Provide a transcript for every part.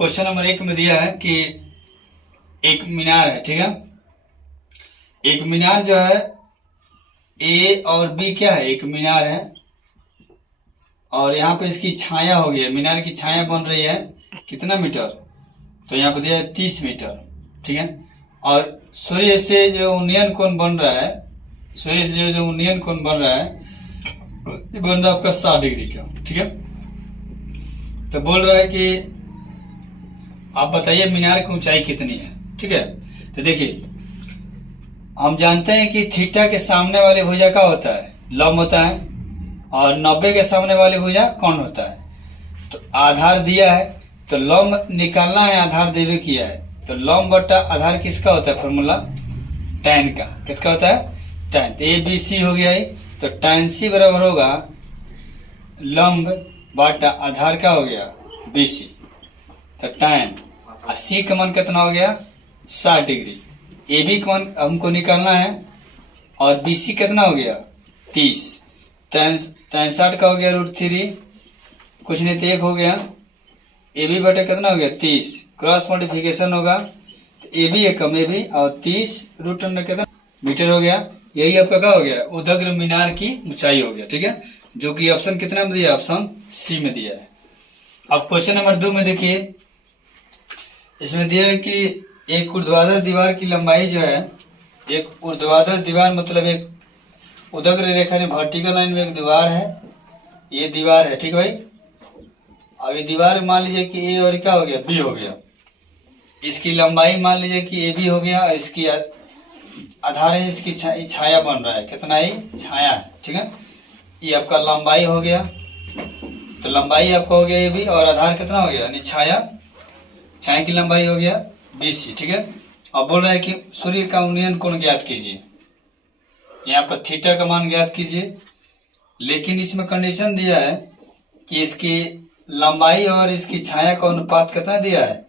Question number 1 में दिया है कि एक मीनार है, ठीक है। एक मीनार जो है ए और बी क्या है, एक मीनार है और यहाँ पे इसकी छाया हो गई है, मीनार की छाया बन रही है कितना मीटर, तो यहाँ पे दिया है 30 मीटर, ठीक है। और सूर्य से जो उन्नयन कोण बन रहा है, सूर्य से जो उन्नयन कोण बन रहा है बन रहा है आपका 60 डिग्री का, ठीक है। तो बोल रहा है कि आप बताइए मीनार की ऊंचाई कितनी है, ठीक है। तो देखिए हम जानते हैं कि थीटा के सामने वाली भुजा क्या होता है, लंब होता है, और 90 के सामने वाली भुजा कौन होता है। तो आधार दिया है तो लंब निकालना है, आधार देवे किया है, तो लंब बटा आधार किसका होता है, फॉर्मूला tan का, किसका होता है, tan। तो ए बी सी हो गया है, तो tan सी बराबर होगा लंब बटा आधार का हो गया बी सी, तो tan और सी का मान कितना हो गया 60 डिग्री। ए बी का मान हमको निकालना है और बी सी कितना हो गया 30, tan 60 का हो गया √3, कुछ नहीं तो 1 हो गया, ए बी बटे कितना हो गया 30, क्रॉस मल्टीप्लिकेशन होगा तो A B Ekam A B और 30 √अंडर कितना मीटर हो गया। यही आपका क्या हो गया, उदग्र मीनार की ऊंचाई हो गया, ठीक है, जो कि ऑप्शन कितना में दिया, ऑप्शन सी में दिया है। अब क्वेश्चन नंबर 2 में देखिए, इसमें दिया है कि एक ऊर्ध्वाधर दीवार की लंबाई जो है, एक ऊर्ध्वाधर दीवार मतलब एक उदग्र रेखा ने वर्टिकल लाइन में एक दीवार है, ये दीवार है, ठीक है भाई। अब ये दीवार मान लीजिए कि ए और क्या हो गया बी हो गया, इसकी लंबाई मान लीजिए कि ए बी हो गया और इसकी आधार है, इसकी छाया बन रहा है, कितना ही छाया है, ठीक है। ये आपका लंबाई हो गया, तो लंबाई आपका हो गया ए बी और आधार कितना हो गया यानी छाया, छाया की लंबाई हो गया बी सी, ठीक है। अब बोल रहा है कि सूर्य का उन्नयन कोण ज्ञात कीजिए, यहाँ पर थीटा का मान ज्ञात कीजिए, लेकिन इसमें कंडीशन दिया है कि इसकी लंबाई और इसकी छाया का अनुपात कितना दिया है,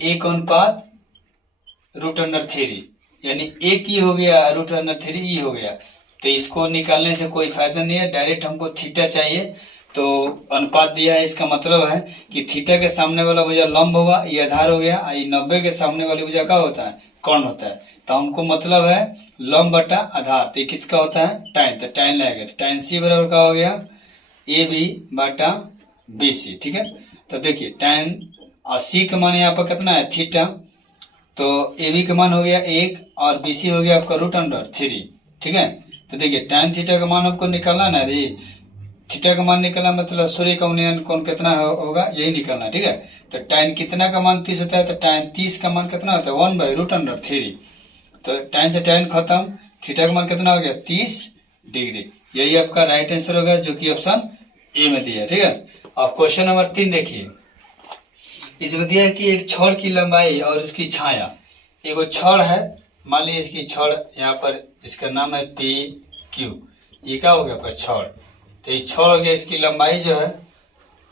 1/√3, यानी एक ही हो गया √3 हो गया। तो इसको निकालने से कोई फायदा नहीं है, डायरेक्ट हमको थीटा चाहिए, तो अनुपात दिया है, इसका मतलब है कि थीटा के सामने वाला भुजा लंब होगा, ये आधार हो गया, ये 90 के सामने वाली भुजा क्या होता है, कोण होता है। तो हमको मतलब है लंब बटा आधार, तो किसका होता है tan, तो tan लगेगा, तो tan सी बराबर का हो गया ए बी बटा बी सी, ठीक है। तो देखिए tan और सी का मान यहाँ पर कितना है थीटा, तो ए बी का मान हो गया 1 और बी सी हो गया आपका √3, ठीक है। तो देखिए tan थीटा का मान आपको निकालना ना, थीटा का मान निकालना मतलब सूर्य का उन्नयन कोण कितना होगा यही निकालना, ठीक है। तो tan कितना का मान 30 होता है, तो tan 30 का मान कितना होता है 1/√3, तो tan से tan खत्म, थीटा का मान कितना हो गया 30 डिग्री। यही आपका राइट आंसर होगा, जो कि ऑप्शन ए में दिया है, ठीक है। अब क्वेश्चन नंबर 3 देखिए, इसमें दिया है कि एक छड़ की लंबाई और इसकी छाया, एगो छड़ है, मान लीजिए इसकी छड़ यहाँ पर, इसका नाम है पी क्यू, ये क्या हो गया आपका छड़, तो ये छड़ हो गया, इसकी लंबाई जो है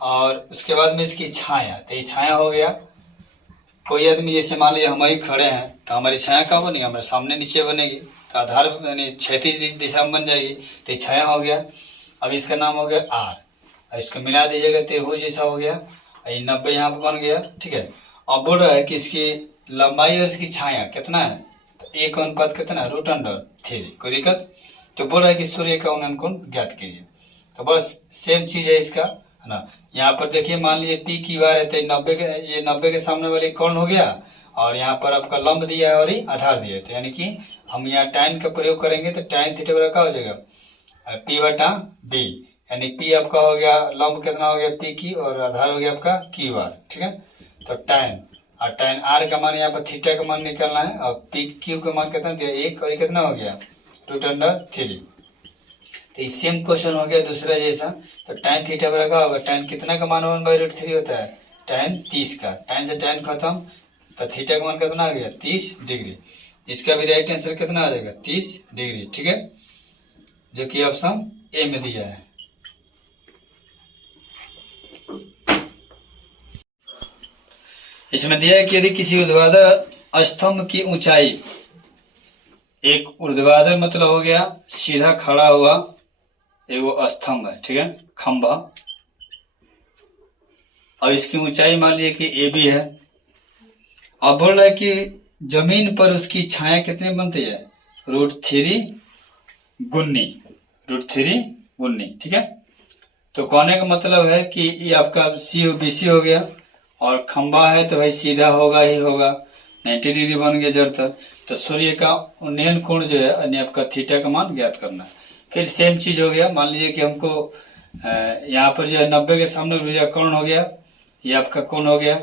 और उसके बाद में इसकी छाया, तो ये छाया हो गया। कोई आदमी जैसे मान लीजिए हम ही खड़े हैं तो हमारी छाया कहाँ बनेगी, हमारे सामने नीचे बनेगी, तो आधार यानी क्षैतिज दिशा में बन जाएगी, तो ये छाया हो गया। अब इसका नाम हो गया आर, इसको मिला दीजिएगा त्रिभुज जैसा हो गया, ये 90 यहाँ पे बन गया, ठीक है। अब बोल रहा है कि इसकी लंबाई और इसकी छाया कितना है, तो 1 कितना है √3, कोई दिक्कत। तो बोल रहा है कि सूर्य का उन्नयन कोण ज्ञात कीजिए, तो बस सेम चीज है इसका, है ना। यहाँ पर देखिए मान लीजिए पी की बार है, तो 90 के सामने वाले कोण हो गया, और यहाँ पर आपका लंब दिया है और ये आधार दिया है, तो यानी कि हम यहाँ tan का प्रयोग करेंगे तो tan थीटा बराबर क्या हो जाएगा P बटा B, यानी P आपका हो गया लंब कितना हो गया P की और आधार हो गया आपका Q बार, ठीक है। तो tan और tan R का मान यहाँ पर थीटा का मान निकालना है, और P Q का मान कितना दिया 1 और कितना हो गया √3। तो ये सेम क्वेश्चन हो गया दूसरा जैसा, तो tan थीटा बराबर क्या होगा, tan कितना का मान 1/√3 होता है tan 30 का, tan से tan खत्म, तो थीटा का मान कितना आ गया 30 डिग्री। इसका भी राइट आंसर कितना आ जाएगा 30 डिग्री, ठीक है, जो कि ऑप्शन ए में दिया है। इसमें दिया है कि यदि किसी ऊर्ध्वाधर स्तंभ की ऊंचाई, एक ऊर्ध्वाधर मतलब हो गया सीधा खड़ा हुआ एगो स्तंभ है, ठीक है, खंभा, और इसकी ऊंचाई मान लीजिए कि ए बी है। अब बोल रहा है कि जमीन पर उसकी छाया कितनी बनती है, √3 गुन्नी, √3 गुन्नी, ठीक है। तो कहने का मतलब है कि ये आपका COBC हो गया, और खंबा है तो भाई सीधा होगा ही होगा, 90 डिग्री बन गया जड़ तक। तो सूर्य का उन्नयन कोण जो है यानी आपका थीटा का मान ज्ञात करना है। फिर सेम चीज हो गया, मान लीजिए कि हमको यहाँ पर जो है 90 के सामने भैया कोण हो गया, ये आपका कोण हो गया।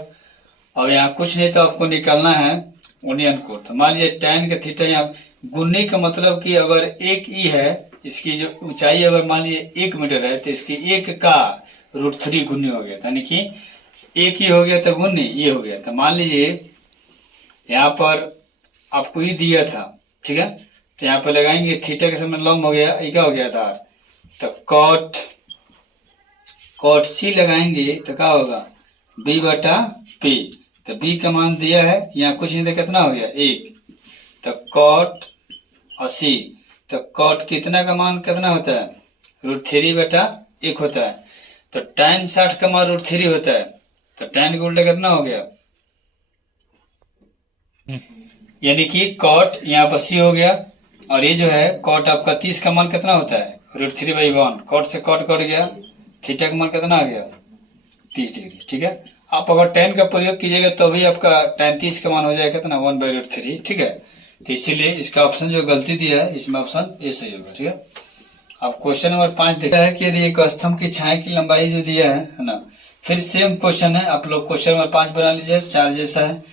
अब यहाँ कुछ नहीं तो आपको निकालना है उन्नयन कोण। तो मान लीजिए tan का थीटा, यहाँ गुन्नी का मतलब कि अगर 1 ई है, इसकी जो ऊंचाई अगर मान लीजिए 1 मीटर है, तो इसकी 1 का √3 गुन्नी हो गया, यानी कि 1 ही हो गया तो गुन्नी ये हो गया। तो मान लीजिए यहाँ पर आपको ये दिया था, ठीक है। तो यहाँ पर लगाएंगे थीटा के समय लंब हो गया, ये क्या हो गया आधार, तो कॉट सी लगाएंगे तो क्या होगा, B/P। तो B का मान दिया है, यहाँ कुछ नहीं तो कितना हो गया 1, तो कॉट 80। तो कॉट कितना का मान कितना होता है, √3/1 होता है। तो tan 60 का मान √3 होता है, तो tan का उल्टा कितना हो गया, यानी कि कॉट यहाँ पर C हो गया, और ये जो है कॉट आपका 30 का मान कितना होता है, √3/1। कॉट से कॉट कट गया, थीटा का मान कितना आ गया 30 डिग्री, ठीक है। आप अगर tan का प्रयोग कीजिएगा तो भी आपका tan 30 का मान हो जाएगा कितना 1/√3, ठीक है। तो इसीलिए इसका ऑप्शन जो गलती दिया है इसमें ऑप्शन ए सही होगा, ठीक है। अब क्वेश्चन नंबर 5 देखा है कि यदि एक स्तंभ की छाया की लंबाई जो दिया है ना, फिर सेम क्वेश्चन है, आप लोग क्वेश्चन नंबर 5 बना लीजिए, 4 जैसा है।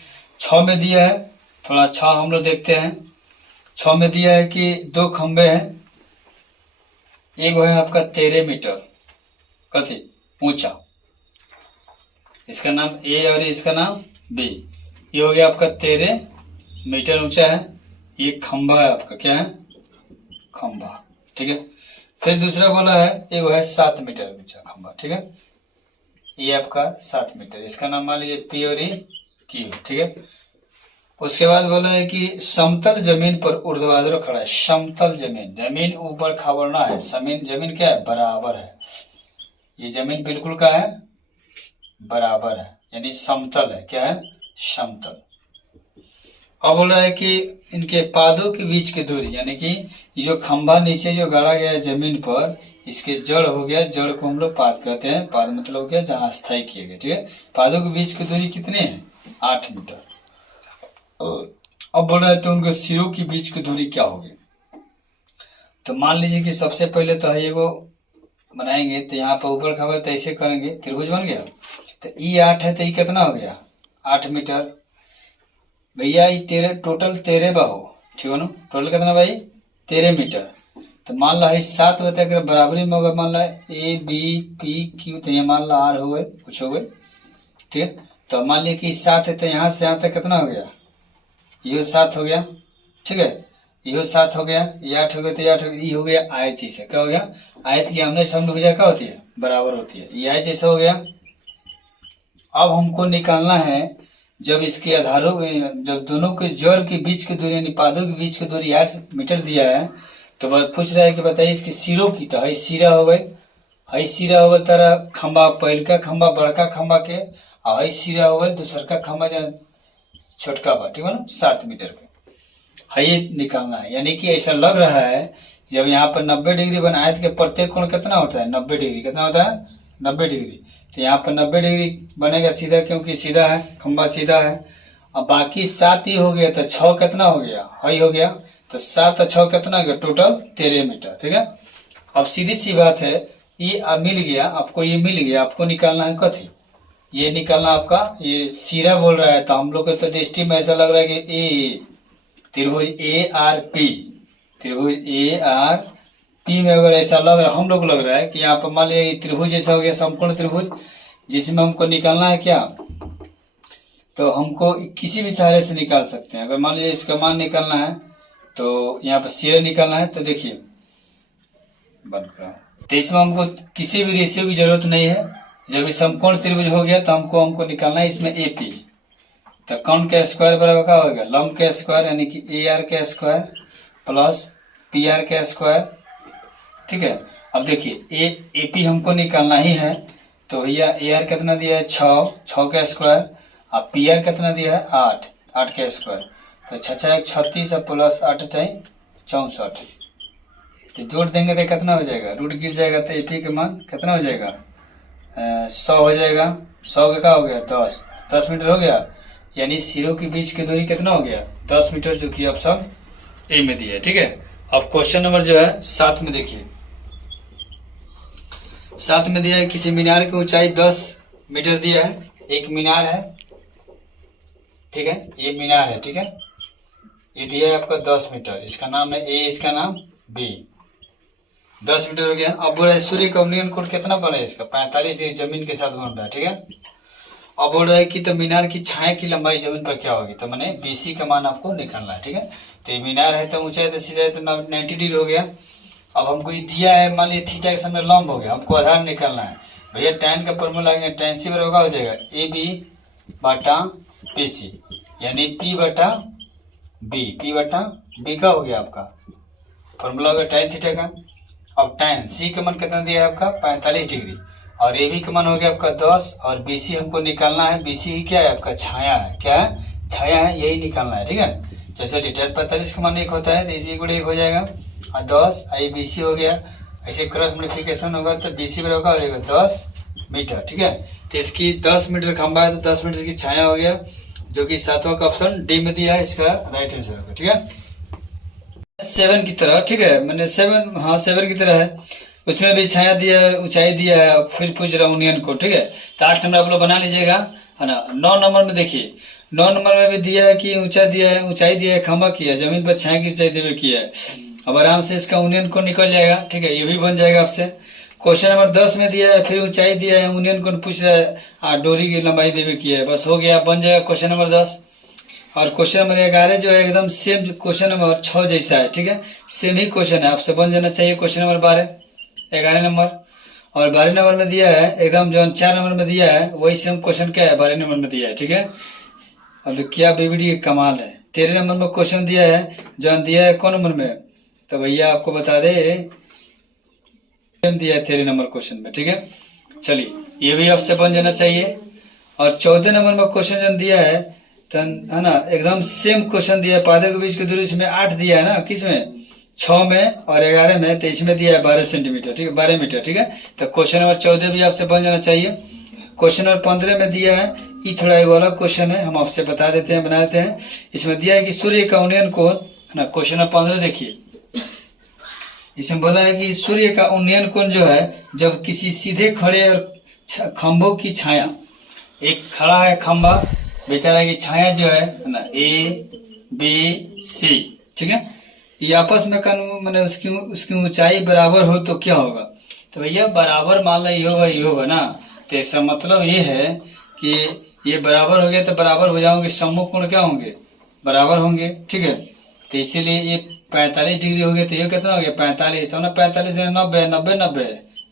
6 में दिया है, थोड़ा 6 हम लोग देखते हैं। 6 में दिया है कि 2 खंबे हैं, एक है आपका 13 मीटर कथी ऊंचा, इसका नाम ए और इसका नाम बी। ये हो गया आपका 13 मीटर ऊंचा है, ये खंबा है आपका, क्या है खंबा, ठीक है। फिर दूसरा बोला है ये वो है 7 मीटर ऊंचा खंबा, ठीक है। ये आपका 7 मीटर, इसका नाम मान लीजिए P और Q, ठीक है। उसके बाद बोला है कि समतल जमीन पर ऊर्ध्वाधर खड़ा है। समतल जमीन, जमीन ऊपर खावड़ना है, जमीन क्या है बराबर है, ये जमीन बिल्कुल क्या है बराबर है, यानी समतल है, क्या है समतल। अब बोल रहा है कि इनके पादों के बीच की दूरी, यानी कि ये जो खंभा नीचे जो गाड़ा गया है जमीन पर, इसके जड़ हो गया, जड़ को हम लोग पाद कहते हैं। पाद मतलब क्या, जहां स्थायी किए गए, ठीक है। पादों के बीच की दूरी कितनी है 8 मीटर। अब बोल रहा है तो उनके सिरों के बीच की दूरी क्या होगी। तो मान लीजिए कि सबसे पहले तो है एगो बनाएंगे, तो यहाँ पर ऊपर खबर तो ऐसे करेंगे, त्रिभुज बन गया। तो ई 8 है तो ये कितना हो गया 8 मीटर भैया, ये टोटल 13 बाहो, ठीक है ना। टोटल कितना भाई 13 मीटर। तो मान ला 7 बता कर बराबरी में होगा, मान ला ABPQ, तो ये मान ला R हो गए, कुछ हो गए, ठीक है। तो मान लिया कि 7 है, तो यहाँ से यहाँ तक कितना हो गया, ये 7 हो गया, ठीक है। ये 7 हो गया, ये 8 हो गया, तो 8 हो गया, ये हो गया आयत जैसे, क्या हो गया आयत की आमने सामने भुजा क्या होती है बराबर होती है, ये आयत जैसा हो गया। अब हमको निकालना है जब इसके आधारों में, जब दोनों के जड़ के बीच की दूरी यानी पादों के बीच की दूरी 8 मीटर दिया है, तो बस पूछ रहा है कि बताइए इसके सिरों की। तो हई सिरा हो गई, हई सिरा हो गई तारा खंबा, पहल का खंबा बड़का खंबा के, और हई सिरा हो गई दूसर का खंबा जो छोटका बा, ठीक है ना 7 मीटर के। हई निकालना है, यानी कि ऐसा लग रहा है जब यहाँ पर 90 डिग्री बनाए के प्रत्येक कोण कितना होता है 90 डिग्री, कितना होता है 90 डिग्री। तो यहाँ पर 90 डिग्री बनेगा सीधा, क्योंकि सीधा है खंबा सीधा है। अब बाकी 7 ही हो गया, तो 6 कितना हो गया हई हो गया, तो 7 और 6 कितना हो गया टोटल 13 मीटर, ठीक है। अब सीधी सी बात है, ये मिल गया आपको, ये मिल गया आपको, निकालना है कथी, ये निकालना आपका ये सिरा बोल रहा है। तो हम लोग के तो दृष्टि में ऐसा लग रहा है कि ए त्रिभुज ARP, त्रिभुज ARP में अगर ऐसा लग रहा, हम लोग लग रहा है कि यहाँ पर मान लिया त्रिभुज ऐसा हो गया समकोण त्रिभुज, जिसमें हमको निकालना है क्या, तो हमको किसी भी सहारे से निकाल सकते हैं। अगर मान लीजिए इसका मान निकालना है तो यहाँ पर सिरा निकालना है, तो देखिए बन रहा है, तो इसमें हमको किसी भी रेशियो की जरूरत नहीं है। जब ये समकोण त्रिभुज हो गया तो हमको निकालना है इसमें AP, तो कौन का स्क्वायर बराबर क्या होगा लंब का स्क्वायर, यानी कि AR का स्क्वायर प्लस PR का स्क्वायर, ठीक है। अब देखिए AP हमको निकालना ही है, तो भैया ए आर कितना दिया है 6 का स्क्वायर, और पी आर कितना दिया है 8 का स्क्वायर। तो 6 36 और प्लस 8 64। तो जोड़ देंगे तो कितना हो जाएगा, रूट गिर जाएगा तो एपी के मान कितना हो जाएगा 100 हो जाएगा। 100 का क्या हो गया 10 मीटर हो गया, यानी सिरों के बीच की दूरी कितना हो गया 10 मीटर, जो कि ऑप्शन ए में दिया है। ठीक है, अब क्वेश्चन नंबर जो है 7 में देखिए। 7 में दिया है किसी मीनार की ऊंचाई 10 मीटर दिया है। एक मीनार है, ठीक है, ये मीनार है, ठीक है, ये दिया है आपका 10 मीटर, इसका नाम है ए, इसका नाम बी। 10 मीटर हो गया। अब बोल रहा है सूर्य का उन्नयन कोण कितना बना है इसका 45 डिग्री जमीन के साथ बन रहा है। ठीक है, अब बोल रहा है कि तो मीनार की छाया की लंबाई जमीन पर क्या होगी, तो मैंने बीसी का मान आपको निकालना है। ठीक है, तो ये मीनार है तो ऊंचाई तो सीधा है तो 90 डिग्री हो गया। अब हमको ये दिया है, मान लीजिए थीटा के समय लंब हो गया, हमको आधार निकालना है। भैया टैन का फॉर्मूला टैन सी बराबर हो जाएगा ए बी बटा पी सी, यानी पी बटा बी का हो गया आपका फॉर्मूला होगा टैन थीटा का। अब टैन सी का मान कितना दिया है आपका 45 डिग्री, और ए बी का मान हो गया आपका 10, और बी सी हमको निकालना है। बी सी क्या है आपका छाया है, क्या है छाया है, यही निकालना है। ठीक है, जैसे टैन 45 का मान 1 होता है तो इसी गुणे 1 हो जाएगा, और 10 आई बी सी हो गया। ऐसे क्रॉस मॉडिफिकेशन होगा तो बी सी बराबर हो जाएगा 10 मीटर। ठीक है, तो इसकी 10 मीटर खंबा है तो 10 मीटर की छाया हो गया, जो कि 7वां का ऑप्शन डी में दिया है, इसका राइट आंसर होगा। ठीक है, 7 की तरह, ठीक है, मैंने 7 की तरह है, उसमें भी छाया दिया है, ऊंचाई दिया है, फिर पूछ रहा हूँ यूनियन को। ठीक है, तो 8 नंबर आप लोग बना लीजिएगा, है ना। 9 नंबर में देखिए, 9 नंबर में भी दिया है कि ऊंचाई दिया है, खंबा किया, जमीन पर छाया की ऊंचाई देवे किया है। अब आराम से इसका यूनियन को निकल जाएगा। ठीक है, ये भी बन जाएगा आपसे। क्वेश्चन नंबर 10 में दिया है, फिर ऊंचाई दिया है, यूनियन को पूछ रहा है, डोरी की लंबाई देवे किया है, बस हो गया, बन जाएगा क्वेश्चन नंबर 10। और क्वेश्चन नंबर 11 जो है एकदम सेम क्वेश्चन नंबर 6 जैसा है। ठीक है, सेम ही क्वेश्चन है, आपसे बन जाना चाहिए क्वेश्चन नंबर 11 नंबर। और 12 नंबर में दिया है एकदम जो 4 नंबर में दिया है वही सेम क्वेश्चन क्या है 12 नंबर में दिया है। ठीक है, अब क्या बीबीडी कमाल है। 13 नंबर में क्वेश्चन दिया है, जो दिया है कौन नंबर में, तो भैया आपको बता दे दिया है 13 नंबर क्वेश्चन में। ठीक है, चलिए ये भी आपसे बन जाना चाहिए। और 14 नंबर में क्वेश्चन जो दिया है, है ना, एकदम सेम क्वेश्चन दिया है, पादों के बीच की दूरी इसमें 8 दिया है ना, किसमें 6 में और 11 में, तो इसमें दिया है 12 सेंटीमीटर। ठीक है, 12 मीटर। ठीक है, तो क्वेश्चन नंबर 14 भी आपसे बन जाना चाहिए। क्वेश्चन नंबर 15 में दिया है, ये थोड़ा एक अलग क्वेश्चन है, हम आपसे बता देते हैं, बना देते हैं। इसमें दिया है कि सूर्य का उन्नयन कोण, है ना, क्वेश्चन नंबर 15 देखिए, इसमें बोला है कि सूर्य का उन्नयन कोण जो है, जब किसी सीधे खड़े और खंभों की छाया, एक खड़ा है खंभा, बेचारा की छाया जो है ना ए बी सी, ठीक है, ये आपस में मैंने उसकी ऊंचाई बराबर हो तो क्या होगा, तो भैया बराबर मान लो ये होगा ना, तो इसका मतलब ये है कि ये बराबर हो गया तो बराबर हो जाओगे, सम्मुख कोण क्या होंगे बराबर होंगे। ठीक है, तो इसीलिए ये 45 डिग्री हो गया, तो ये कितना हो गया 45, तो ना 45 90 90 90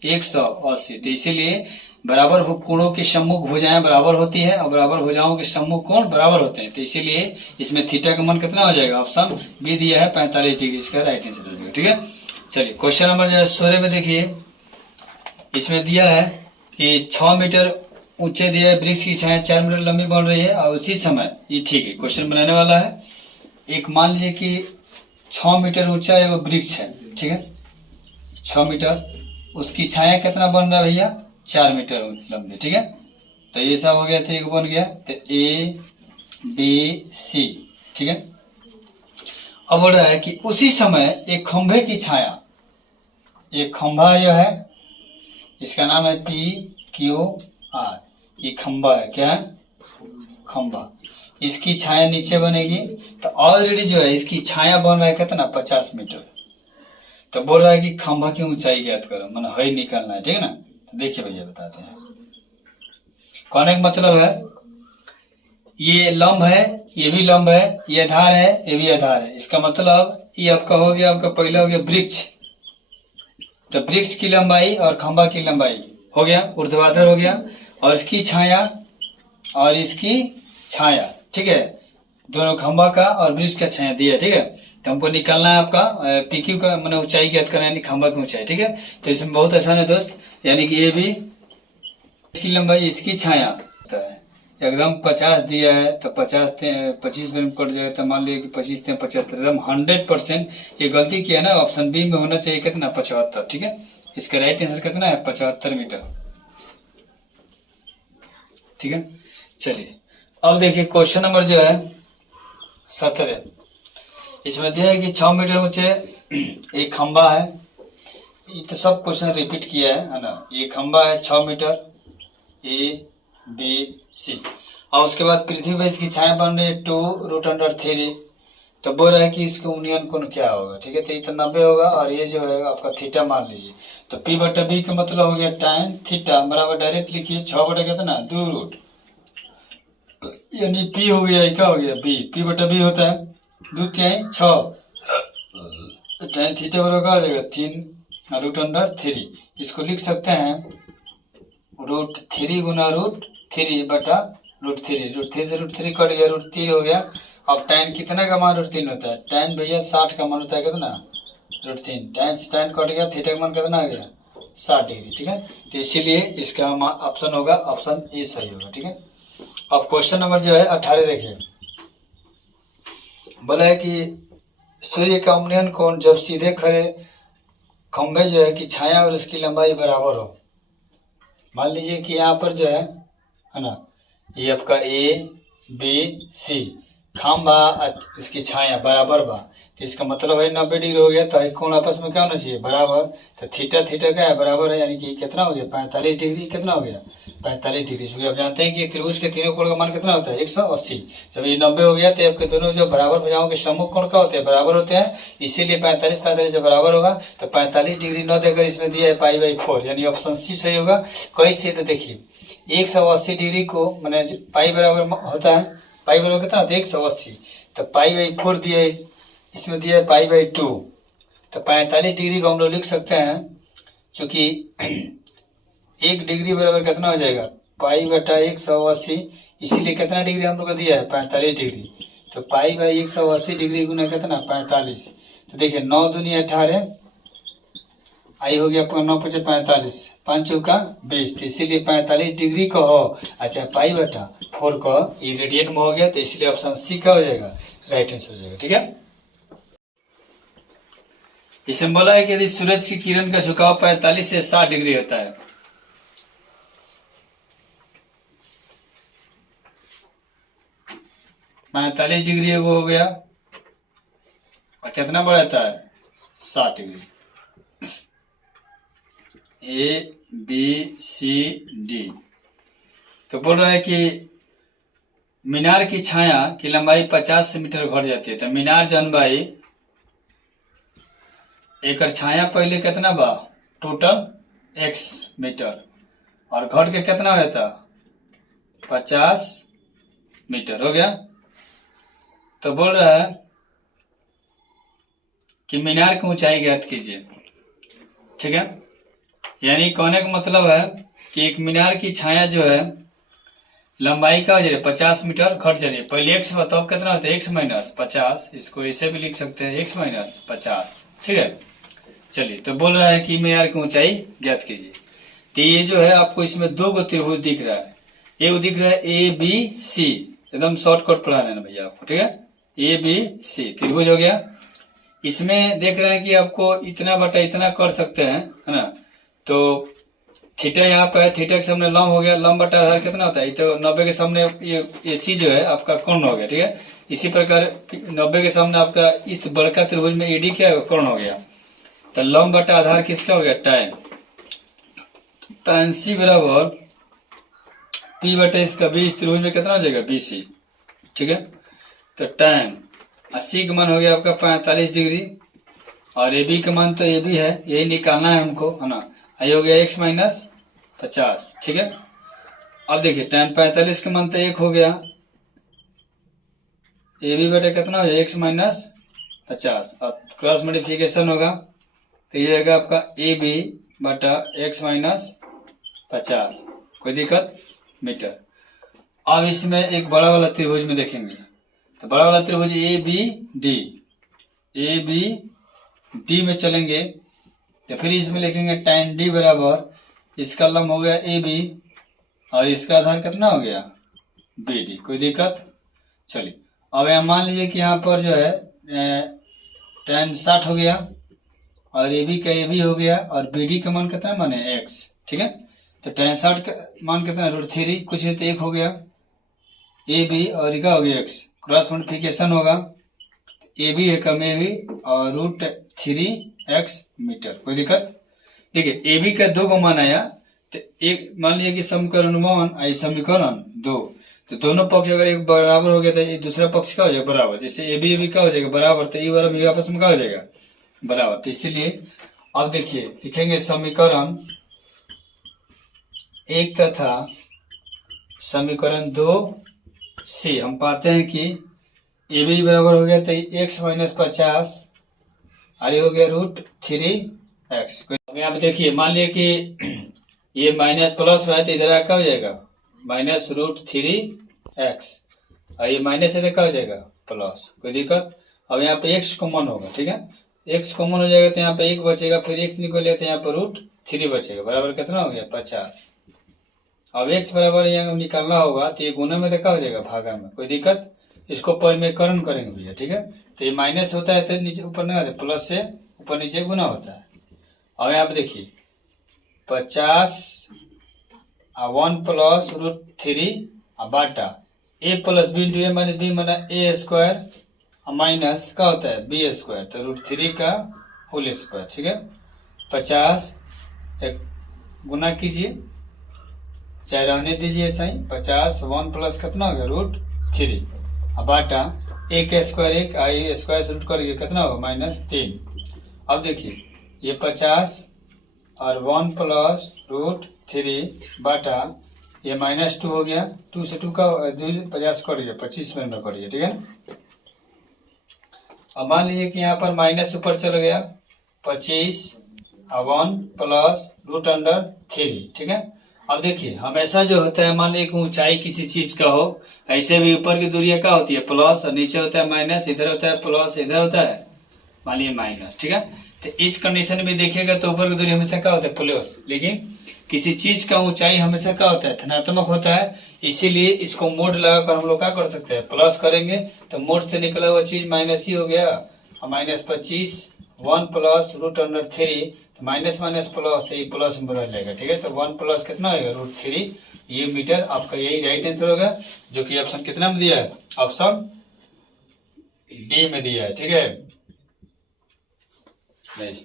180, तो इसीलिए बराबर कोणों की सम्मुख भुजाएं बराबर होती है, और बराबर भुजाओं के सम्मुख कोण बराबर होते हैं, तो इसीलिए इसमें थीटा का मान कितना हो जाएगा, ऑप्शन बी दिया है 45 डिग्री, इसका राइट आंसर हो जाएगा। ठीक है, चलिए क्वेश्चन नंबर जो है 16 में देखिए, इसमें दिया है कि 6 मीटर ऊंचे दिया है, वृक्ष की छाया 4 मीटर लंबी बन रही है, और उसी समय ये ठीक है क्वेश्चन बनाने वाला है। एक मान लीजिए कि 6 मीटर ऊंचा है वो वृक्ष है, ठीक है, 6 मीटर, उसकी छाया कितना बन रहा है भैया 4 मीटर लंबी। ठीक है, तो ये सब हो गया, तो एक बन गया, तो ए बी सी। ठीक है, अब बोल रहा है कि उसी समय एक खंभे की छाया, एक खंभा जो है इसका नाम है पी क्यू आर, ये खंभा है, क्या है खंभा, इसकी छाया नीचे बनेगी, तो ऑलरेडी जो है इसकी छाया बन रहा है कितना 50 मीटर, तो बोल रहा है कि खंभा की ऊंचाई ज्ञात करो, मतलब है निकालना है। ठीक है ना, तो देखिए भैया बताते हैं, कहने का मतलब है ये लंब है, ये भी लंब है, ये आधार है, ये भी आधार है, इसका मतलब ये आपका हो गया, आपका पहला हो गया वृक्ष, तो वृक्ष की लंबाई और खंभा की लंबाई हो गया, ऊर्ध्वाधर हो गया, और इसकी छाया और इसकी छाया, ठीक है, दोनों खंभा का और वृक्ष का छाया दिया। ठीक है, तो हमको निकालना है आपका पीक्यू का मैंने ऊंचाई ज्ञात करना है, यानी खंभा की ऊंचाई। ठीक है, तो इसमें बहुत आसान है दोस्त, यानी कि ये भी इसकी लंबाई इसकी छाया होता है, एकदम 50 दिया है तो 25 में कट जाए तो मान लीजिए कि 25 से 75, एकदम 100%। ये गलती किया ना, ऑप्शन बी में होना चाहिए कितना 75, ठीक है। इसका राइट आंसर कितना है 75 मीटर, ठीक है। चलिए अब देखिए क्वेश्चन नंबर जो है 17, इसमें दिया है कि 6 मीटर ऊंचे एक खंबा है। ये तो सब क्वेश्चन रिपीट किया है ना। ये खंबा है 6 मीटर, ABC, और उसके बाद पृथ्वी पर इसकी छाया बन रही है 2√3। तो बोल रहा है कि इसका यूनियन कोण क्या होगा, ठीक है। तो ये तो 90 होगा, और ये जो है आपका थीटा मान लीजिए। तो P/B का मतलब हो गया tan थीटा बराबर, डायरेक्ट लिखिए 6 बटा कितना 2√, यानी P हो गया, क्या हो गया B। P/B होता है 2/6, tan थीटा बराबर क्या हो जाएगा 3√3। इसको लिख सकते हैं √3 गुना √3 बटा √3। √3 से √3 कट गया, √3 हो गया। अब tan कितना का मान √3 होता है, tan भैया 60 का मान होता है कितना √3। tan से tan कट गया, थीटा का मान कितना आ गया 60 डिग्री, ठीक है। तो इसीलिए इसका ऑप्शन होगा, ऑप्शन ए सही होगा, ठीक है। अब क्वेश्चन नंबर जो है 18 देखिए, बोला है कि सूर्य का उन्नयन कोण जब सीधे खड़े खंबे जो है कि छाया और इसकी लंबाई बराबर हो। मान लीजिए कि यहाँ पर जो है ना, ये आपका ABC खंबा, इसकी छाया बराबर बा, तो इसका मतलब है 90 डिग्री हो गया। तो कोण आपस में क्या होना चाहिए बराबर। तो थीटा थीटा क्या है बराबर है, यानी कि कितना हो गया 45 डिग्री, कितना हो गया 45 डिग्री। क्योंकि आप जानते हैं कि त्रिभुज के तीनों कोण का मान कितना होता है 180। जब ये 90 हो गया तो आपके दोनों जो बराबर भुजाओं के सम्मुख कोण क्या होते हैं बराबर होते हैं, इसीलिए 45 जब बराबर होगा तो 45 डिग्री न देकर इसमें दिया है π/4, यानी ऑप्शन सी सही होगा। कैसे, तो देखिए 180 डिग्री को मैंने पाई बराबर होता है, पाई बराबर कितना होता है 180, तो π/4 दिया है, इसमें दिया है π/2। तो 45 डिग्री को हम लोग लिख सकते हैं, चूंकि 1 डिग्री बराबर कितना हो जाएगा π/180, इसीलिए कितना डिग्री हम लोग को दिया है 45 डिग्री। तो π/180 डिग्री गुना कितना 45। तो देखिए 9 दूनी 18, आई हो गया आपका 9×5 = 45, 5 चौका 20, तो इसीलिए 45 डिग्री का हो। अच्छा π/4 का ये रेडियन में हो गया, तो इसलिए ऑप्शन सी का हो जाएगा राइट आंसर हो जाएगा, ठीक है। इसमें बोला है कि यदि सूरज की किरण का झुकाव 45 से 60 डिग्री होता है, 45 डिग्री वो हो गया, और कितना बढ़ाता है 60 डिग्री। ABCD। तो बोल रहा है कि मीनार की छाया की लंबाई 50 मीटर घट जाती है। तो मीनार जन भाई एक छाया पहले कितना बा टोटल x मीटर, और घट के कितना रहता 50 मीटर हो गया। तो बोल रहा है कि मीनार की ऊंचाई ज्ञात कीजिए, ठीक है। यानी कहने का मतलब है कि एक मीनार की छाया जो है लंबाई का हो जाए 50 मीटर घट जाए। पहले x बताओ कितना होता है x - 50, इसको ऐसे भी लिख सकते हैं x - 50, ठीक है। चलिए तो बोल रहा है कि मीनार की ऊंचाई ज्ञात कीजिए। तो ये जो है आपको इसमें 2 त्रिभुज दिख रहा है, एक दिख रहा है ABC, एकदम शॉर्टकट पढ़ा लेना भैया आपको, ठीक है। ABC त्रिभुज हो गया। इसमें देख रहे हैं कि आपको इतना बटा इतना कर सकते हैं, है ना। तो थीटा यहाँ पे है, थीटा के सामने लंब हो गया, लंब बटा आधार कितना होता है, तो 90 के सामने ये सी जो है आपका कोण हो गया, ठीक है। इसी प्रकार 90 के सामने आपका इस बड़का त्रिभुज में AD क्या है कोण हो गया। तो लंब बटा आधार किसका हो गया tan। tan C बराबर P बटा इसका B, इस त्रिभुज में कितना हो जाएगा BC, ठीक है। तो tan C का मान हो गया आपका 45 डिग्री, और AB का मान तो AB है, यही निकालना है हमको, है ना। आई हो गया x - 50, ठीक है। अब देखिए tan 45 का मान तो 1 हो गया, AB बटा कितना हो गया x - 50, और क्रॉस मल्टीप्लिकेशन होगा तो ये आएगा आपका AB बटा x - 50, कोई दिक्कत मीटर। अब इसमें एक बड़ा वाला त्रिभुज में देखेंगे, तो बड़ा वाला त्रिभुज ABD में चलेंगे, तो फिर इसमें लिखेंगे tan D बराबर, इसका लंब हो गया AB, और इसका आधार कितना हो गया BD। कोई दिक्कत? चलिए अब यहाँ मान लीजिए कि यहाँ पर जो है tan 60 हो गया और AB का AB हो गया और BD का मान कितना माने x। ठीक है, तो tan 60 का मान कितना √3, कुछ नहीं तो 1 हो गया। AB और क्या हो गया x, क्रॉस मल्टीप्लिकेशन होगा, AB है कम AB और √3x मीटर। कोई दिक्कत? देखिए AB का 2 को मान आया, तो एक मान लीजिए कि समीकरण 1 आई समीकरण 2, तो दोनों पक्ष अगर एक बराबर हो गया तो ये दूसरा पक्ष क्या हो जाएगा बराबर। जैसे AB क्या हो जाएगा बराबर, तो ये वाला भी आपस में क्या हो जाएगा बराबर। तो इसीलिए अब देखिए लिखेंगे समीकरण 1 तथा समीकरण 2 से हम पाते हैं कि AB बराबर हो गया तो x - 50 और ये हो गया √3x। अब यहाँ पे देखिए मान लिया कि ये माइनस प्लस है तो इधर क्या हो जाएगा -√3x और ये माइनस है तो क्या हो जाएगा प्लस। कोई दिक्कत? अब यहाँ पे x कॉमन होगा। ठीक है, x कॉमन हो जाएगा तो यहाँ पे 1 बचेगा, फिर x निकले तो यहाँ पर √3 बचेगा, बराबर कितना हो गया 50। अब x बराबर यहाँ निकालना होगा तो ये गुना में तो क्या हो जाएगा भागा में। कोई दिक्कत? इसको परिमेयकरण करेंगे भैया। ठीक है, तो ये माइनस होता है तो नीचे ऊपर नहीं आता, प्लस से ऊपर नीचे गुना होता है। अब यहाँ पे देखिए 50 और 1 प्लस √3 बाटा a plus b into A minus B माना a² और माइनस क्या होता है b², तो √3 का होल स्क्वायर। ठीक है, 50 एक गुना कीजिए, चाहे रहने दीजिए सही, 50 1 प्लस कितना हो गया √3 और बाटा a² 1 आई स्क्वायर से रूट करके कितना होगा -3। अब देखिए ये 50 और 1 प्लस √3 बाटा ये -2 हो गया, 2 से 2 का 50 कट गया, 25 में कट गया। ठीक है, अब मान लीजिए कि यहाँ पर माइनस ऊपर चल गया 25 और 1 प्लस √3। ठीक है, अब देखिए हमेशा जो होता है मान लीजिए कि ऊंचाई किसी चीज का हो, ऐसे भी ऊपर की दूरी क्या होती है प्लस और नीचे होता है माइनस, इधर होता है प्लस इधर होता है मान लीजिए माइनस। ठीक है, तो इस कंडीशन में देखिएगा तो ऊपर की दूरी हमेशा क्या होता है प्लस, लेकिन किसी चीज का ऊंचाई हमेशा क्या होता है धनात्मक होता है, इसीलिए इसको मोड लगाकर हम लोग क्या कर सकते हैं प्लस करेंगे, तो मोड से निकला हुआ चीज माइनस ही हो गया और -25 1 प्लस √3 तो माइनस माइनस प्लस तो ये प्लस में बदल जाएगा। ठीक है, तो 1 प्लस कितना होगा √3 ये मीटर। आपका यही राइट आंसर होगा, जो कि ऑप्शन कितना में दिया है, ऑप्शन डी में दिया है। ठीक है, नहीं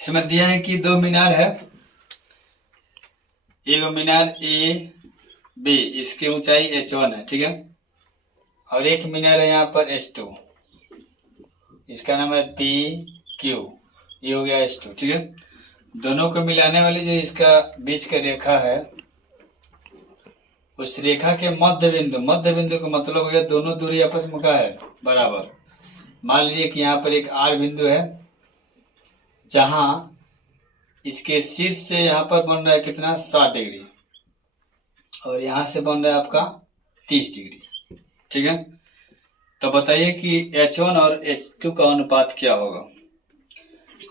इसमें दिया है कि 2 मीनार है, एक मीनार AB इसकी ऊंचाई h1 है। ठीक है, और एक मीनार है यहाँ पर h2, इसका नाम है PQ, ये हो गया h2। ठीक है, दोनों को मिलाने वाली जो इसका बीच का रेखा है, उस रेखा के मध्य बिंदु का मतलब हो गया दोनों दूरी आपस में क्या है बराबर। मान लीजिए कि यहाँ पर एक R बिंदु है, जहां इसके शीर्ष से यहाँ पर बन रहा है कितना 60 डिग्री और यहाँ से बन रहा है आपका 30 डिग्री। ठीक है, तो बताइए कि H1 और H2 का अनुपात क्या होगा।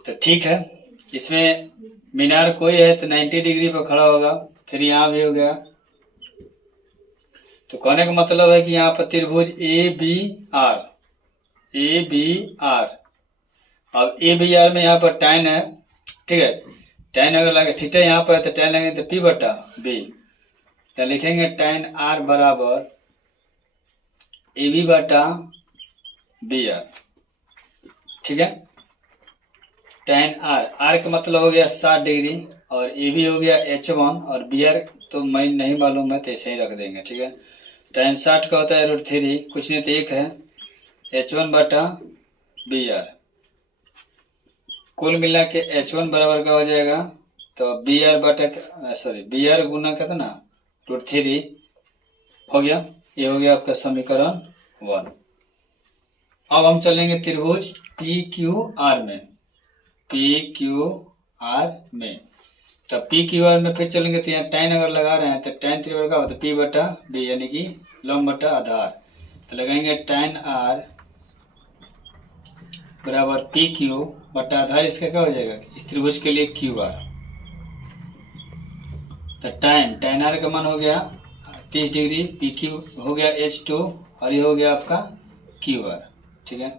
तो ठीक है, इसमें मीनार कोई है तो 90 डिग्री पर खड़ा होगा, फिर यहाँ भी हो गया, तो कहने का मतलब है कि यहाँ पर त्रिभुज ABR, अब ABR में यहाँ पर tan है। ठीक है, tan अगर लगे थीटा यहाँ पर है तो tan लगेंगे तो P/B, तो लिखेंगे tan R बराबर AB/BR। ठीक है, tan R का मतलब हो गया 60 डिग्री और AB हो गया H1 और BR तो मैं नहीं मालूम है तो ऐसे ही रख देंगे। ठीक है, tan 60 का होता है √3, कुछ नहीं तो 1 है H1/BR, कुल मिला के H1 बराबर का हो जाएगा तो BR गुना कितना √3 हो गया। ये हो गया आपका समीकरण 1। अब हम चलेंगे त्रिभुज PQR में, तो PQR में फिर चलेंगे तो यहाँ tan अगर लगा रहे हैं तो tan त्रिभुज का होता है P/B यानी कि लंब बटा आधार, तो लगाएंगे tan R बराबर PQ बटा आधार, इसका क्या हो जाएगा इस त्रिभुज के लिए QR। तो tan r का मान हो गया 30 डिग्री, PQ हो गया H2 और ये हो गया आपका QR। ठीक है,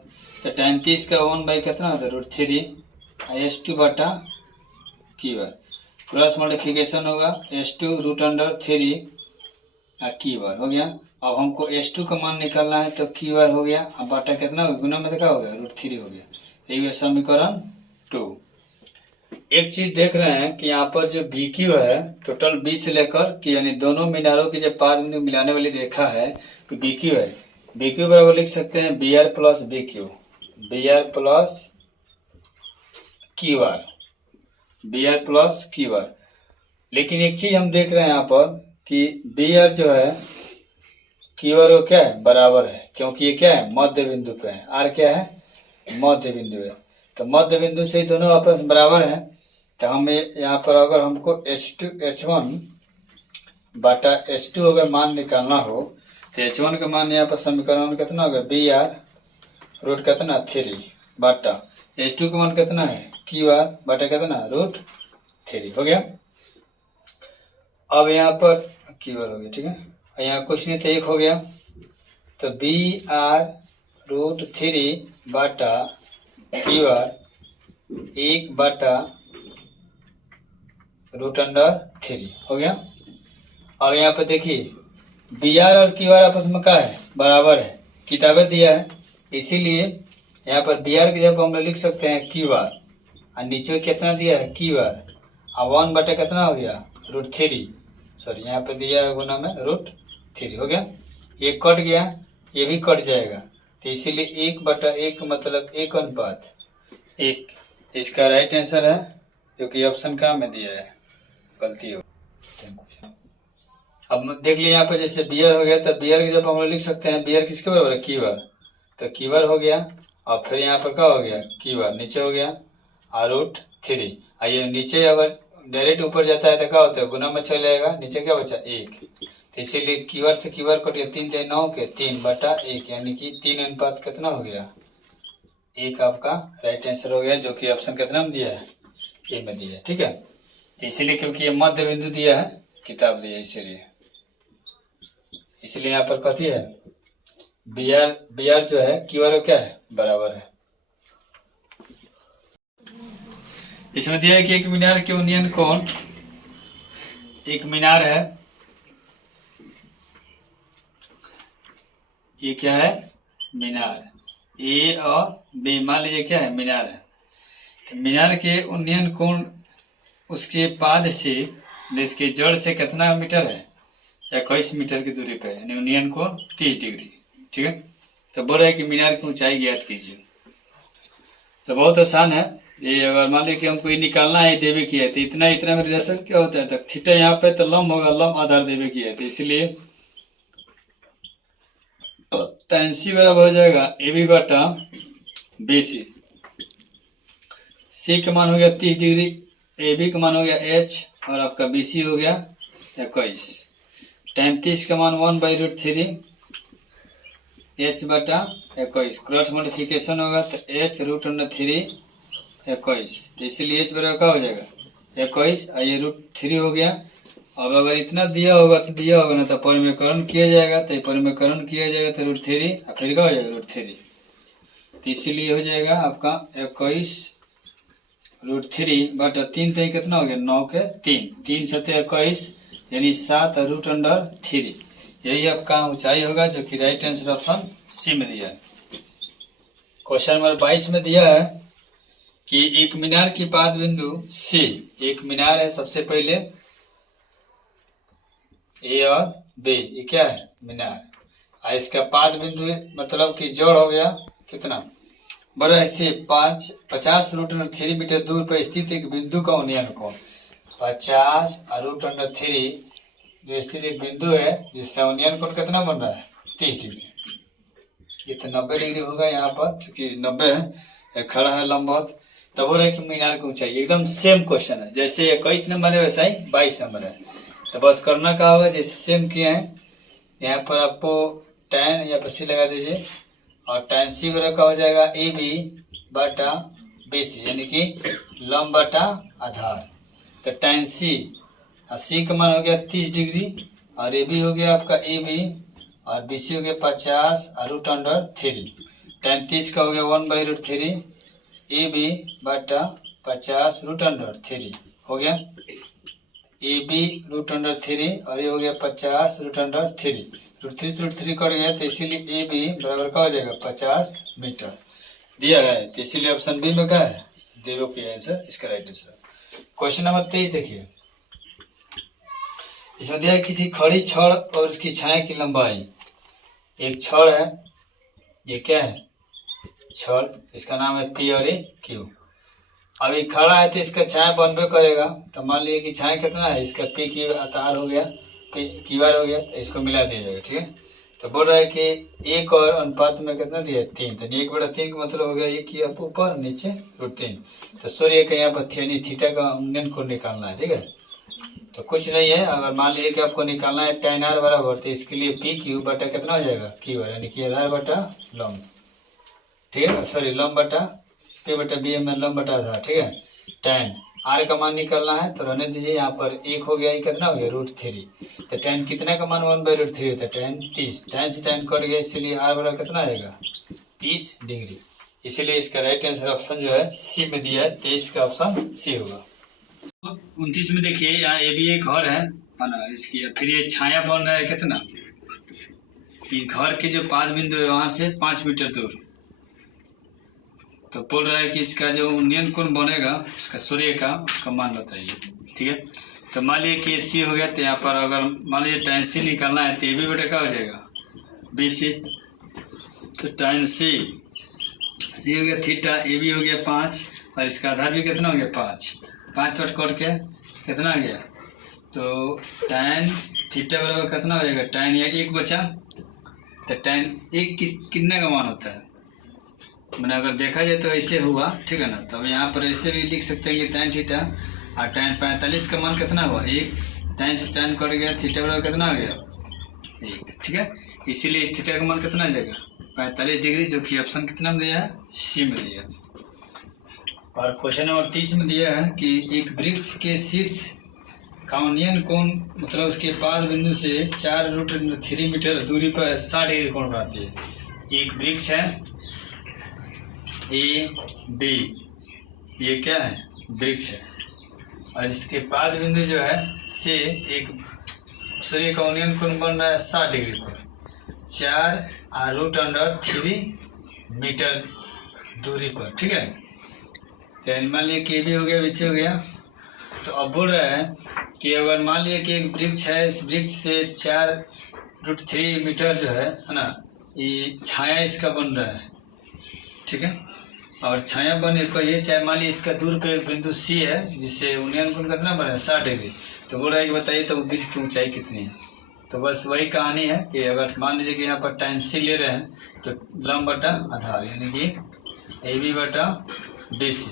तो tan 30 का 1 कितना होता है √3 H2 बटा QR। क्रॉस मल्टीप्लिकेशन होगा H2 √3 QR हो गया। अब हमको H2 का मान निकालना है तो QR हो गया, अब बटा कितना होगा, गुना में तो क्या हो गया √3 हो गया। यही है समीकरण 2। एक चीज देख रहे हैं कि यहाँ पर जो BQ है टोटल B से लेकर कि यानी दोनों मीनारों की जब पाद बिंदु मिलाने वाली रेखा है तो BQ है। BQ बराबर लिख सकते हैं BR plus BQ, BR plus QR, BR plus QR। लेकिन एक चीज हम देख रहे हैं यहाँ पर कि BR जो है QR को क्या है बराबर है, क्योंकि ये क्या है मध्य बिंदु पे है। R क्या है मध्य बिंदु है, तो मध्य बिंदु से दोनों आपस में बराबर है। तो हम यहाँ पर अगर हमको H1 बटा H2 अगर मान निकालना हो तो H1 का मान यहाँ पर समीकरण कितना होगा BR कितना 3 बटा H2 का मान कितना है QR बटा कितना √3 हो गया। अब यहाँ पर QR हो गया, ठीक है, यहाँ कुछ नहीं तो 1 हो गया, तो BR √3 बटा QR 1 बटा √3 हो गया। अब यहाँ पे देखिए BR और QR आपस में क्या है बराबर है, किताबें दिया है, इसीलिए यहाँ पर BR की जगह हम लोग लिख सकते हैं QR और नीचे कितना दिया है QR और 1 बटा कितना हो गया √3, सॉरी यहाँ पे दिया है गुना में √3 हो गया। ये कट गया, ये भी कट जाएगा, तो इसीलिए 1 बटा 1 मतलब 1 अनुपात 1 इसका राइट आंसर है, जो कि ऑप्शन का में दिया है, गलती हो। अब देख लिया यहाँ पे जैसे BR हो गया, तो BR की जब हम लोग लिख सकते हैं BR किसके बराबर है QR, तो QR हो गया और फिर यहाँ पर क्या हो गया QR नीचे हो गया और √3। आइए नीचे अगर डायरेक्ट ऊपर जाता है तो क्या होता है गुना में चल जाएगा, नीचे क्या बचा 1, तो इसीलिए QR से QR कट गया 3 3 9 के 3 बटा 1 यानी कि 3 अनुपात कितना हो गया 1 आपका राइट आंसर हो गया, जो कि ऑप्शन कितना में दिया है ए में दिया है। ठीक है, तो इसीलिए क्योंकि ये मध्य बिंदु दिया है किताब दिया है, इसलिए यहाँ पर कथी है BR जो है QR क्या है बराबर है। इसमें दिया है कि एक मीनार के उन्नयन कोण, एक मीनार है, ये क्या है मीनार A और B, मान लीजिए क्या है मीनार है, तो मीनार के उन्नयन कोण उसके पाद से इसके जड़ से कितना मीटर है 21 मीटर की दूरी पे, यानी उन्नयन कोण 30 डिग्री। ठीक है, तो बोल रहा है कि मीनार की ऊंचाई ज्ञात कीजिए, तो बहुत आसान है ये। अगर मान लीजिए कि हमको ये निकालना है देवे की है, तो इतना इतना में रिलेशन क्या होता है, तो थीटा यहाँ पे तो लंब होगा, लंब आधार देवे की है, तो इसलिए tan C बराबर हो जाएगा AB बटा BC। C का मान हो गया 30 डिग्री, AB का मान हो गया H और आपका BC हो गया 21। tan 30 का मान 1/√3 H बटा 21, क्रॉस मल्टीप्लिकेशन होगा तो H √3 21, तो इसीलिए H बराबर क्या हो जाएगा 21 और ये √3 हो गया। अब अगर इतना दिया होगा तो दिया होगा ना, तो परिमेयकरण किया जाएगा, तो परिमेयकरण किया जाएगा तो √3 और फिर क्या हो जाएगा √3, तो इसीलिए हो जाएगा आपका 21 √3 बटा 3, तो कितना हो गया 9 के 3, 3 7 21 यानी 7 √3, यही आपका ऊंचाई होगा, जो कि राइट आंसर ऑप्शन सी में दिया है। क्वेश्चन नंबर 22 में दिया है कि एक मीनार की पाद बिंदु C, एक मीनार है सबसे पहले A और B, ये क्या है मीनार, और इसका पाद बिंदु मतलब कि जोड़ हो गया कितना बड़ा है से 50 √3 मीटर दूर पर स्थित एक बिंदु का उन्नयन कोण 50 √3 जो स्थित एक बिंदु है जिससे उन्नयन कोण कितना बन रहा है 30 डिग्री, ये तो 90 डिग्री होगा यहाँ पर, क्योंकि 90 है खड़ा है लंबवत। तब हो रहा है कि मीनार की ऊंचाई एकदम सेम क्वेश्चन है, जैसे 21 नंबर है वैसा ही 22 नंबर है, तो बस करना क्या होगा जैसे सेम किए हैं, यहाँ पर आपको tan या पर C लगा दीजिए और tan C बराबर का हो जाएगा AB बटा BC, यानी कि लंब बटा आधार, तो tan C और सी का मान हो गया 30 डिग्री, और ए बी हो गया आपका ए बी, और बी सी हो गया 50 और रूट अंडर 3। tan 30 का हो गया 1/√3 ए बी बटा 50 रूट अंडर 3 हो गया। ए बी रूट अंडर 3 और ये हो गया 50 रूट अंडर 3, √3 कट गया, तो इसीलिए ए बी बराबर का हो जाएगा 50 मीटर दिया है। तो इसीलिए ऑप्शन बी में क्या है, देवो की आंसर इसका राइट आंसर। क्वेश्चन नंबर 23 देखिए, इसमें दिया है किसी खड़ी छड़ और उसकी छाया की लंबाई। एक छड़ है, ये क्या है छड़, इसका नाम है पी और ए क्यू। अभी खड़ा है तो इसका छाया बनबे करेगा, तो मान लीजिए कि छाया कितना है, इसका पी क्यू आकार हो गया, पी क्यू आर हो गया, तो इसको मिला दिया जाएगा। ठीक है, तो बोल रहा है कि एक और अनुपात में कितना दिया है 3, तो 1/3 का मतलब हो गया एक ही ऊपर नीचे √3। तो सूर्य का यहाँ पर थीटा का अंगन को निकालना है। ठीक है, तो कुछ नहीं है, अगर मान लीजिए कि आपको निकालना है tan r बराबर, तो इसके लिए पी क्यू बटा कितना हो जाएगा क्यू आर, यानी कि आधार बटा लंब। ठीक है, सॉरी लंब बटा पी बटा बी में लंब बटा आधार। ठीक है, tan r का मान निकालना है, तो रहने दीजिए, यहाँ पर एक हो गया, ये कितना हो गया √3। तो tan कितना का मान 1/√3 होता है, tan 30, tan से tan कट गया, इसीलिए r बराबर कितना आएगा 30 डिग्री। इसीलिए इसका राइट आंसर ऑप्शन जो है सी में दिया है, 23 का ऑप्शन सी होगा। 29 में देखिए, यहाँ ए भी एक घर है ना, इसकी फिर ये छाया बन रहा है कितना, इस घर के जो 5 बिंदु है वहां से 5 मीटर दूर। तो बोल रहा है कि इसका जो उन्नयन कोण बनेगा इसका सूर्य का, उसका मान बताइए। ठीक है, तो मान लीजिए कि सी हो गया, तो यहाँ पर अगर मान लीजिए tan सी निकालना है, तो ए बी बटा क्या हो जाएगा बी सी। तो tan सी हो गया थीटा, ए बी हो गया 5, और इसका आधार भी कितना हो गया 5 पर कट के कितना आ गया, तो tan थीटा बराबर कितना हो जाएगा, tan या 1 बचा, तो tan 1 कितने का मान होता है, मैंने अगर देखा जाए तो ऐसे हुआ। ठीक है ना, तो अब यहाँ पर ऐसे भी लिख सकते हैं कि tan थीटा और tan 45 का मान कितना हुआ 1, tan से tan कट गया, थीटा बराबर कितना आ गया 1। ठीक है, इसीलिए इस थीटा का मान कितना आ जाएगा 45 डिग्री, जो कि ऑप्शन कितना में दिया है सी में दिया है। और क्वेश्चन नंबर 30 में दिया है कि एक वृक्ष के शीर्ष का उन्नयन कोण, मतलब उसके पाद बिंदु से 4√3 मीटर दूरी पर 60 डिग्री कोण बनाती है। एक वृक्ष है ए बी, ये क्या है वृक्ष है, और इसके पाद बिंदु जो है से एक सूर्य का उन्नयन कोण बन रहा है 60 डिग्री पर 4√3 मीटर दूरी पर। ठीक है, तो मान लिया के भी हो गया, बीच हो गया। तो अब बोल रहा है कि अगर मान लिया कि एक वृक्ष है, इस वृक्ष से 4√3 मीटर जो है ना, ये छाया इसका बन रहा है। ठीक है, और छाया बने कहिए, चाहे मान लीजिए इसका दूर पे एक बिंदु सी है, जिससे उन्नयन कोण कितना बना है 60 डिग्री। तो बोल रहा है कि बताइए तो वृक्ष की ऊंचाई कितनी है। तो बस वही कहानी है कि अगर मान लीजिए कि यहाँ पर tan सी ले रहे हैं, तो लंब बटा आधार, यानी कि ए बी बटा बी सी।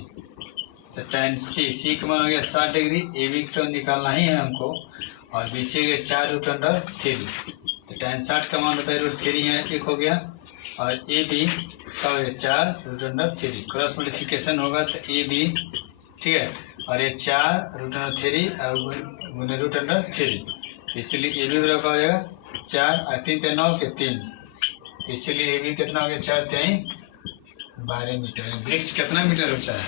तो tan सी का मान हो गया 60 डिग्री, ए बी तो निकालना ही है हमको, और बी सी हो गया 4√3। तो tan 60 का मान बताइए √3 यहाँ 1 हो गया, और ए बी का हो गया 4√3। क्रॉस मल्टीप्लिकेशन होगा तो ए बी, ठीक है, और ये 4√3 और √3, इसलिए ए बी बराबर हो जाएगा 4 और 3 9 के 3, तो इसलिए ए बी कितना हो गया 4 3 12 मीटर। वृक्ष कितना मीटर ऊंचा है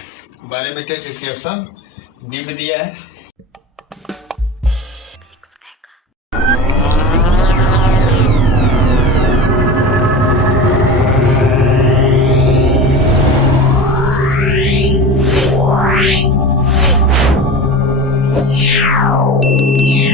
12 मीटर, जो कि ऑप्शन डी में दिया है। Yeah.